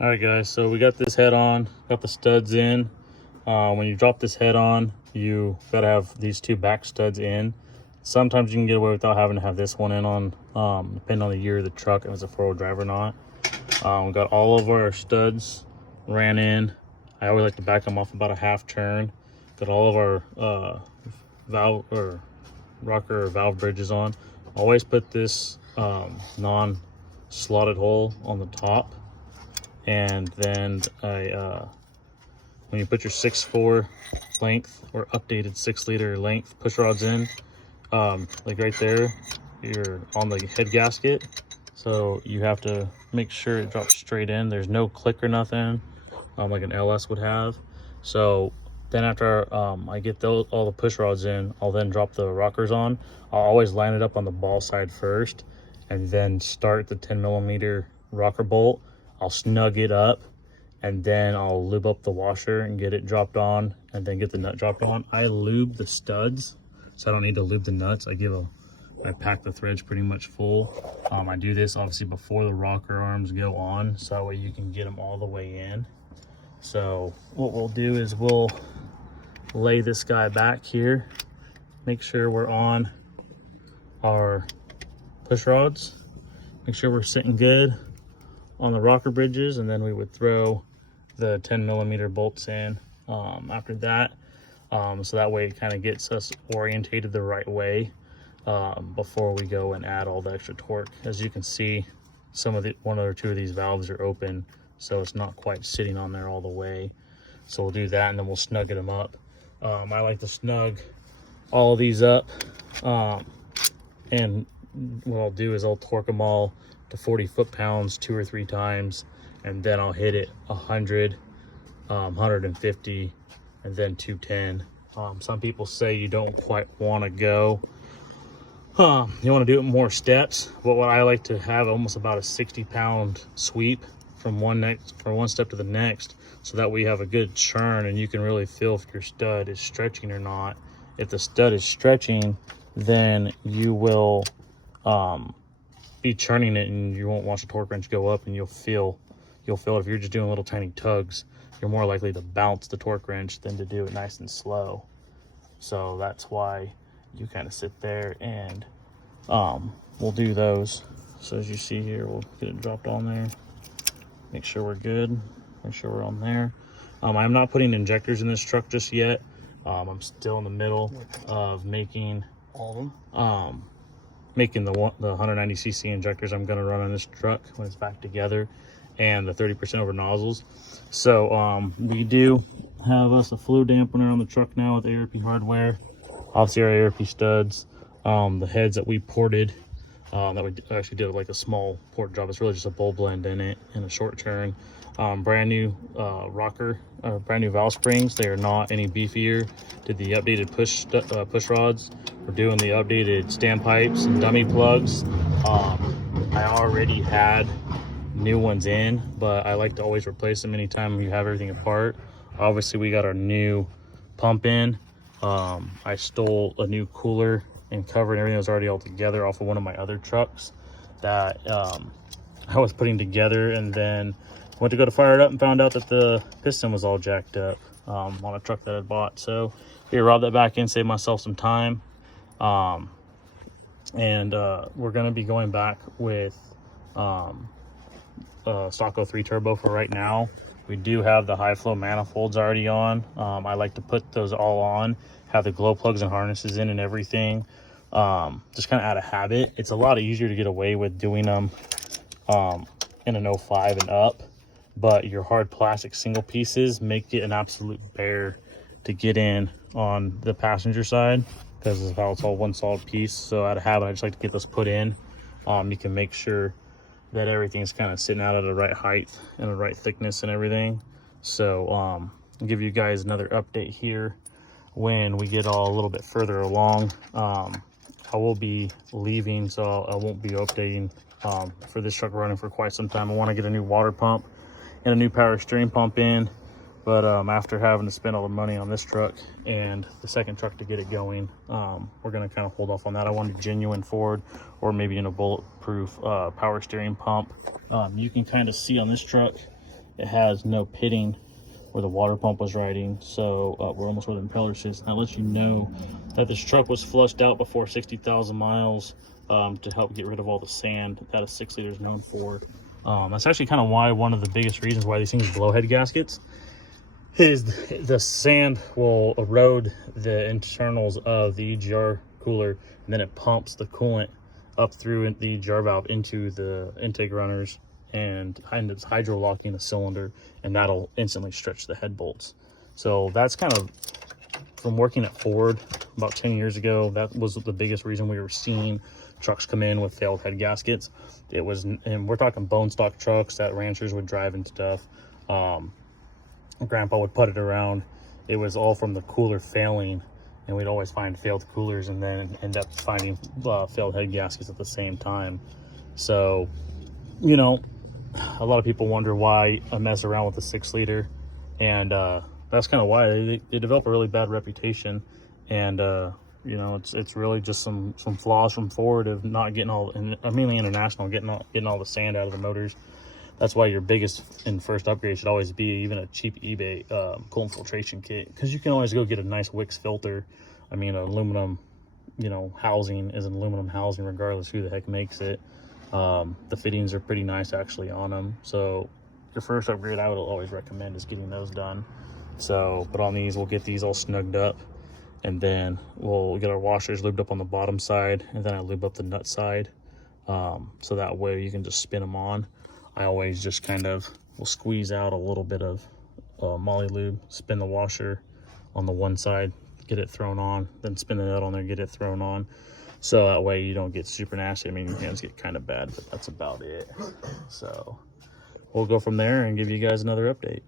All right, guys, so we got this head on, got the studs in. When you drop this head on, you gotta have these two back studs in. Sometimes you can get away without having to have this one in on, depending on the year of the truck, if it's a four-wheel drive or not. We got all of our studs ran in. I always like to back them off about a half turn. Got all of our valve or rocker or valve bridges on. Always put this non-slotted hole on the top. And then when you put your 6.4 length or updated 6-liter length push rods in, like right there, you're on the head gasket. So you have to make sure it drops straight in. There's no click or nothing, like an LS would have. So then after I get all the push rods in, I'll then drop the rockers on. I'll always line it up on the ball side first and then start the 10mm rocker bolt. I'll snug it up and then I'll lube up the washer and get it dropped on and then get the nut dropped on. I lube the studs, so I don't need to lube the nuts. I pack the threads pretty much full. I do this obviously before the rocker arms go on, so that way you can get them all the way in. So what we'll do is we'll lay this guy back here, make sure we're on our push rods, make sure we're sitting good on the rocker bridges, and then we would throw the 10mm bolts in after that, so that way it kind of gets us orientated the right way before we go and add all the extra torque. As you can see, one or two of these valves are open, so it's not quite sitting on there all the way. So we'll do that and then we'll snug them up. I like to snug all of these up, and what I'll do is I'll torque them all to 40 foot-pounds 2 or 3 times, and then I'll hit it 100, 150, and then 210. Some people say you don't quite want to go, you want to do it more steps, but what I like to have almost about a 60-pound sweep from one step to the next, so that we have a good churn and you can really feel if your stud is stretching or not. If the stud is stretching, then you will be churning it and you won't watch the torque wrench go up, and you'll feel it. If you're just doing little tiny tugs, you're more likely to bounce the torque wrench than to do it nice and slow. So that's why you kind of sit there and we'll do those. So as you see here, we'll get it dropped on there, make sure we're good, make sure we're on there. I'm not putting injectors in this truck just yet. I'm still in the middle of making all of them. Making the 190cc injectors I'm going to run on this truck when it's back together, and the 30% over nozzles. So we do have us a fluid dampener on the truck now with ARP hardware, obviously our ARP studs, the heads that we ported, that we actually did like a small port job. It's really just a bowl blend in it and a short turn. Brand new rocker, brand new valve springs. They are not any beefier. Did the updated push rods. We're doing the updated standpipes and dummy plugs. I already had new ones in, but I like to always replace them anytime you have everything apart. Obviously we got our new pump in. I stole a new cooler and cover and everything was already all together off of one of my other trucks that I was putting together, and then went to go to fire it up and found out that the piston was all jacked up on a truck that I bought. So we robbed that back in, saved myself some time. We're going to be going back with stock 03 turbo for right now. We do have the high flow manifolds already on. I like to put those all on, have the glow plugs and harnesses in and everything, just kind of out of habit. It's a lot easier to get away with doing them in an 05 and up, but your hard plastic single pieces make it an absolute bear to get in on the passenger side, because of how it's all one solid piece. So out of habit, I just like to get those put in. You can make sure that everything's kind of sitting out at the right height and the right thickness and everything. So I'll give you guys another update here when we get all a little bit further along. I will be leaving, so I won't be updating for this truck running for quite some time. I want to get a new water pump and a new power steering pump in, but after having to spend all the money on this truck and the second truck to get it going, we're going to kind of hold off on that. I want a genuine Ford or maybe in a bulletproof power steering pump. You can kind of see on this truck it has no pitting where the water pump was riding. So we're almost where the impeller sits. That lets you know that this truck was flushed out before 60,000 miles to help get rid of all the sand that a 6-liter is known for. That's actually kind of why one of the biggest reasons why these things blow head gaskets is the sand will erode the internals of the EGR cooler, and then it pumps the coolant up through the EGR valve into the intake runners, and it's hydro locking the cylinder, and that'll instantly stretch the head bolts. So that's kind of, from working at Ford about 10 years ago, that was the biggest reason we were seeing trucks come in with failed head gaskets. It was, and we're talking bone stock trucks that ranchers would drive and stuff. Grandpa would put it around. It was all from the cooler failing, and we'd always find failed coolers and then end up finding failed head gaskets at the same time. So, you know, a lot of people wonder why I mess around with the 6-liter, and that's kind of why they develop a really bad reputation. And you know, it's really just some flaws from Ford of not getting all, and mainly International, getting all the sand out of the motors. That's why your biggest and first upgrade should always be even a cheap eBay coolant filtration kit, because you can always go get a nice Wix filter. I mean, aluminum, you know, housing is an aluminum housing regardless who the heck makes it. The fittings are pretty nice actually on them. So your first upgrade I would always recommend is getting those done. So, but on these, we'll get these all snugged up, and then we'll get our washers lubed up on the bottom side, and then I lube up the nut side. So that way you can just spin them on. I always just kind of will squeeze out a little bit of moly lube, spin the washer on the one side, get it thrown on, then spin the nut on there, get it thrown on. So that way you don't get super nasty. I mean, your hands get kind of bad, but that's about it. So we'll go from there and give you guys another update.